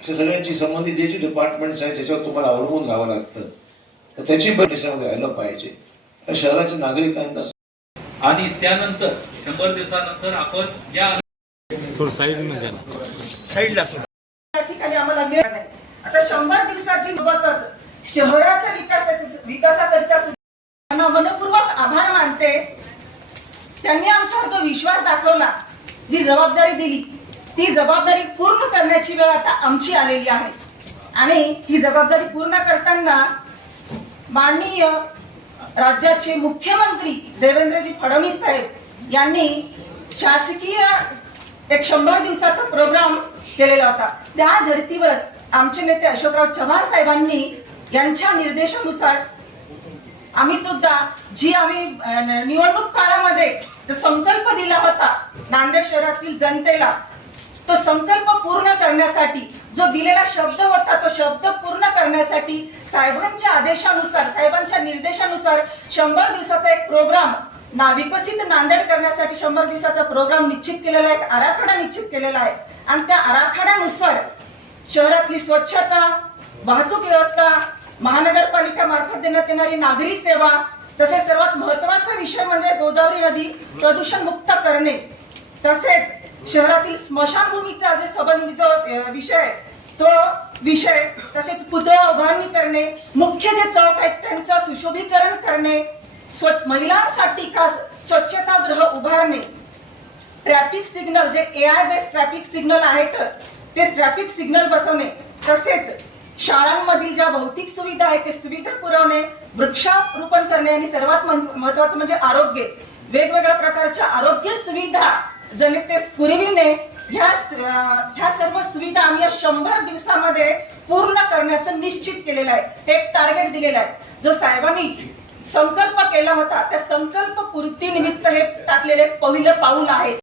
अशा सगळ्यांची संबंधित जे जे डिपार्टमेंट्स आहेत त्याच्यावर तुम्हाला अवलंबून राहावं लागतं, तर त्याची पण देशामध्ये राहिलं पाहिजे. शहराच्या नागरिकांना आणि त्यानंतर 100 दिवसानंतर आपण या साईडला त्या ठिकाणी आम्हाला मिळत नाही. आता 100 दिवसाची मुदतच शहराच्या विकासाकरिता सुद्धा मनपूर्वक आभार मानते. त्यांनी आमच्यावर जो विश्वास दाखवला, जी जबाबदारी दिली, ती जबाबदारी पूर्ण करण्याची वेळ आता आमची आलेली आहे. आणि ही जबाबदारी पूर्ण करताना माननीय राज्याचे मुख्यमंत्री देवेंद्रजी फडणवीस साहेब यांनी शासकीय एक 100 दिवसाचा प्रोग्राम केलेला होता. त्या धर्तीवरच आमचे नेते अशोकराव चव्हाण साहेबांनी यांच्या निर्देशानुसार आम्ही सुद्धा जी आम्ही निवडणूक काळामध्ये संकल्प दिला होता नांदेड शहरातील जनतेला, तो संकल्प पूर्ण करण्यासाठी जो दिलेला शब्द होता, तो शब्द पूर्ण करण्यासाठी साहेबांच्या आदेशानुसार, साहेबांच्या निर्देशानुसार 100 दिवसाचा एक प्रोग्राम विकसित नांदेड करण्यासाठी 100 दिवसाचा प्रोग्राम निश्चित केलेला आहे, आराखडा निश्चित केलेला आहे. आणि त्या आराखड्यानुसार शहरातली स्वच्छता, वाहतूक व्यवस्था, महानगरपालिका मार्फत देण्यात येणारी नागरी सेवा, तसेच सर्वात महत्त्वाचा विषय म्हणजे गोदावरी नदी प्रदूषण मुक्त करणे, तसेच शहरातील स्मशानभूमीचा जे संबंधित जो विषय आहे तो विषय, तसेच पुतळा उभारणी करणे, मुख्य जे चौक आहेत त्यांचं सुशोभीकरण करणे, महिलांसाठी खास स्वच्छतागृह उभारणे, ट्रॅफिक सिग्नल जे AI बेस्ड ट्रॅफिक सिग्नल आहेत ते ट्रॅफिक सिग्नल बसवणे, तसेच शाळांमधील ज्या भौतिक सुविधा आहेत ते सुविधा पुरवणे, वृक्षारोपण करणे आणि सर्वात महत्त्वाचं म्हणजे आरोग्य, वेगवेगळ्या प्रकारच्या आरोग्य सुविधा जनतेस पुरविणे. ह्या सर्व सुविधा आम्ही या 100 दिवसामध्ये पूर्ण करण्याचं निश्चित केलेलं आहे. एक टार्गेट दिलेलं आहे, जो साहेबांनी संकल्प केला होता त्या संकल्प पूर्ती निमित्त हे टाकलेले पहिलं पाऊल आहे.